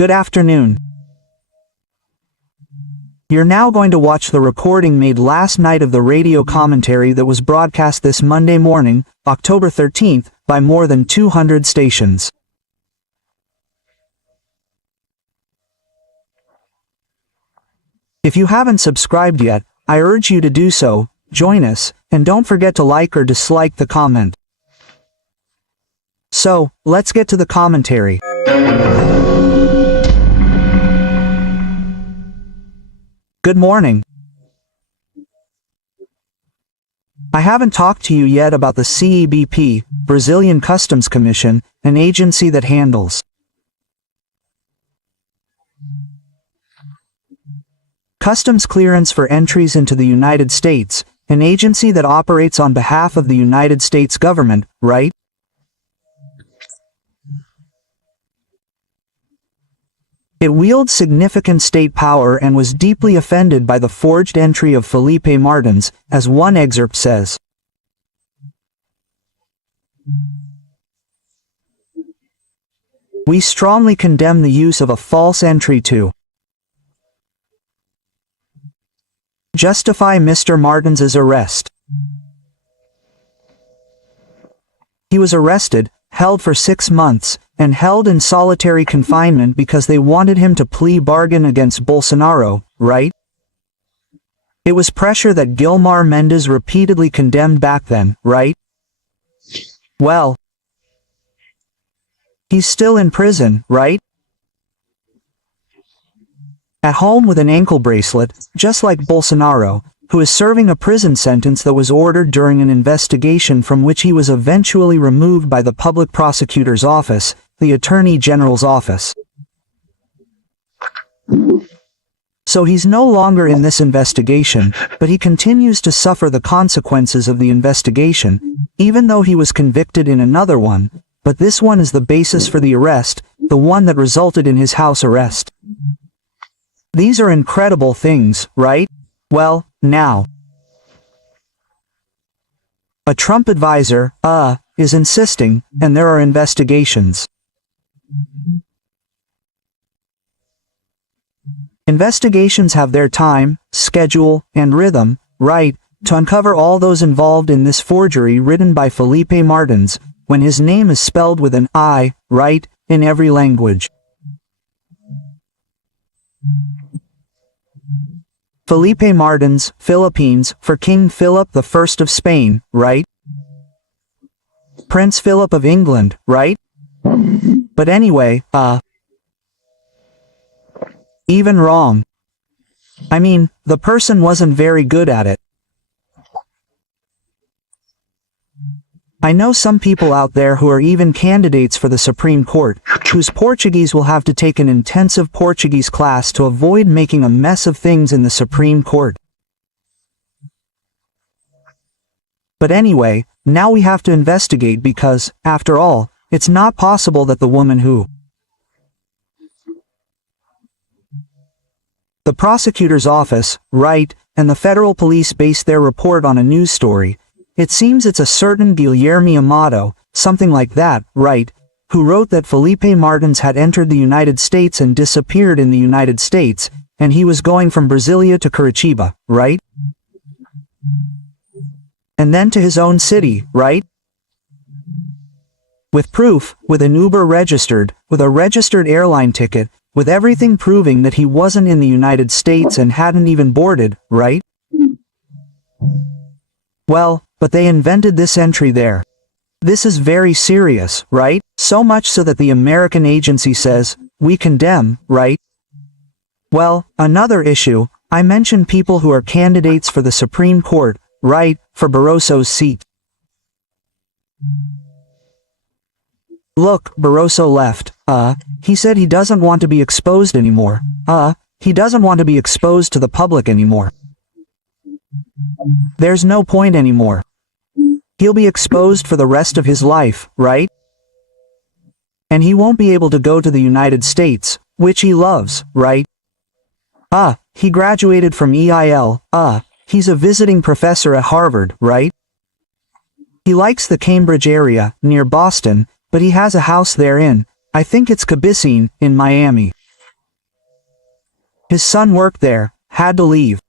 Good afternoon. You're now going to watch the recording made last night of the radio commentary that was broadcast this Monday morning, October 13th, by more than 200 stations. If you haven't subscribed yet, I urge you to do so, join us, and don't forget to like or dislike the comment. So, let's get to the commentary. Good morning. I haven't talked to you yet about the CEBP, Brazilian Customs Commission, an agency that handles customs clearance for entries into the United States, an agency that operates on behalf of the United States government, right? It wields significant state power and was deeply offended by the forged entry of Felipe Martins, as one excerpt says. We strongly condemn the use of a false entry to justify Mr. Martins's arrest. He was arrested, held for 6 months, and held in solitary confinement because they wanted him to plea bargain against Bolsonaro, right? It was pressure that Gilmar Mendes repeatedly condemned back then, right? Well, he's still in prison, right? At home with an ankle bracelet, just like Bolsonaro, who is serving a prison sentence that was ordered during an investigation from which he was eventually removed by the public prosecutor's office, the Attorney General's office. So he's no longer in this investigation, but he continues to suffer the consequences of the investigation, even though he was convicted in another one, but this one is the basis for the arrest, the one that resulted in his house arrest. These are incredible things, right? Well, now. A Trump advisor, is insisting, and there are investigations. Investigations have their time, schedule, and rhythm, right, to uncover all those involved in this forgery written by Felipe Martins, when his name is spelled with an I, right, in every language. Felipe Martins, Philippines, for King Philip I of Spain, right? Prince Philip of England, right? But anyway, even wrong. I mean, the person wasn't very good at it. I know some people out there who are even candidates for the Supreme Court, whose Portuguese will have to take an intensive Portuguese class to avoid making a mess of things in the Supreme Court. But anyway, now we have to investigate because, after all, it's not possible that the woman who the prosecutor's office, right, and the federal police base their report on a news story. It seems it's a certain Guilherme Amado, something like that, right, who wrote that Felipe Martins had entered the United States and disappeared in the United States, and he was going from Brasilia to Curitiba, right? And then to his own city, right? With proof, with an Uber registered, with a registered airline ticket, with everything proving that he wasn't in the United States and hadn't even boarded, right? Well, but they invented this entry there. This is very serious, right? So much so that the American agency says, we condemn, right? Well, another issue, I mentioned people who are candidates for the Supreme Court, right, for Barroso's seat. Look, Barroso left, he said he doesn't want to be exposed anymore, he doesn't want to be exposed to the public anymore. There's no point anymore. He'll be exposed for the rest of his life, right? And he won't be able to go to the United States, which he loves, right? He graduated from EIL, he's a visiting professor at Harvard, right? He likes the Cambridge area, near Boston, but he has a house there in, I think it's Cabicine, in Miami. His son worked there, had to leave.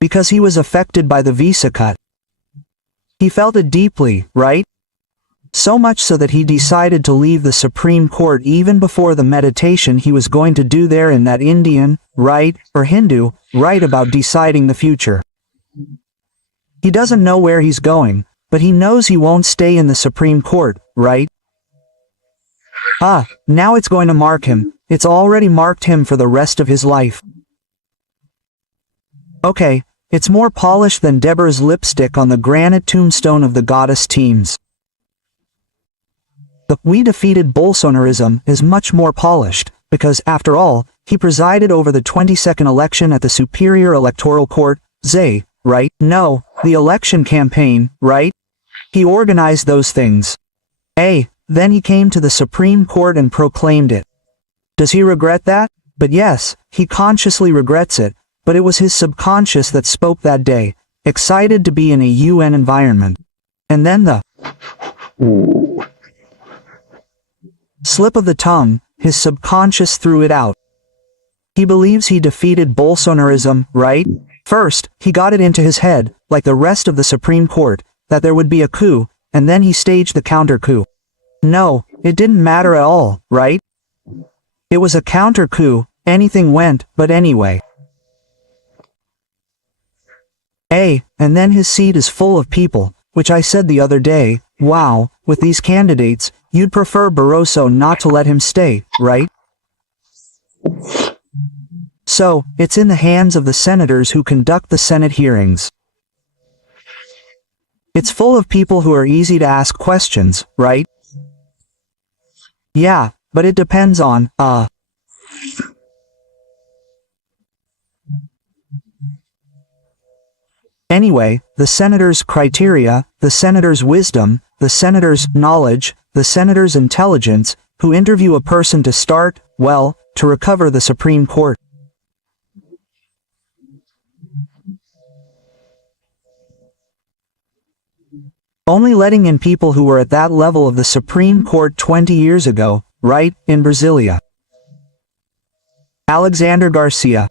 Because he was affected by the visa cut. He felt it deeply, right? So much so that he decided to leave the Supreme Court even before the meditation he was going to do there in that Indian, right, or Hindu, right about deciding the future. He doesn't know where he's going, but he knows he won't stay in the Supreme Court, right? Now it's going to mark him. It's already marked him for the rest of his life. Okay, it's more polished than Deborah's lipstick on the granite tombstone of the goddess teams. The "we defeated Bolsonarism" is much more polished, because, after all, he presided over the 22nd election at the Superior Electoral Court, ZE, right? No, the election campaign, right? He organized those things. Then he came to the Supreme Court and proclaimed it. Does he regret that? But yes, he consciously regrets it, but it was his subconscious that spoke that day, excited to be in a UN environment. And then the slip of the tongue, his subconscious threw it out. He believes he defeated Bolsonarism, right? First, he got it into his head, like the rest of the Supreme Court, that there would be a coup, and then he staged the counter-coup. No, it didn't matter at all, right? It was a counter-coup, anything went, but anyway. And then his seat is full of people, which I said the other day, wow, with these candidates, you'd prefer Barroso not to let him stay, right? So, it's in the hands of the senators who conduct the Senate hearings. It's full of people who are easy to ask questions, right? Yeah, but it depends on, Anyway, the senator's criteria, the senator's wisdom, the senator's knowledge, the senator's intelligence, who interview a person to start, well, to recover the Supreme Court. Only letting in people who were at that level of the Supreme Court 20 years ago, right, in Brasilia. Alexandre Garcia.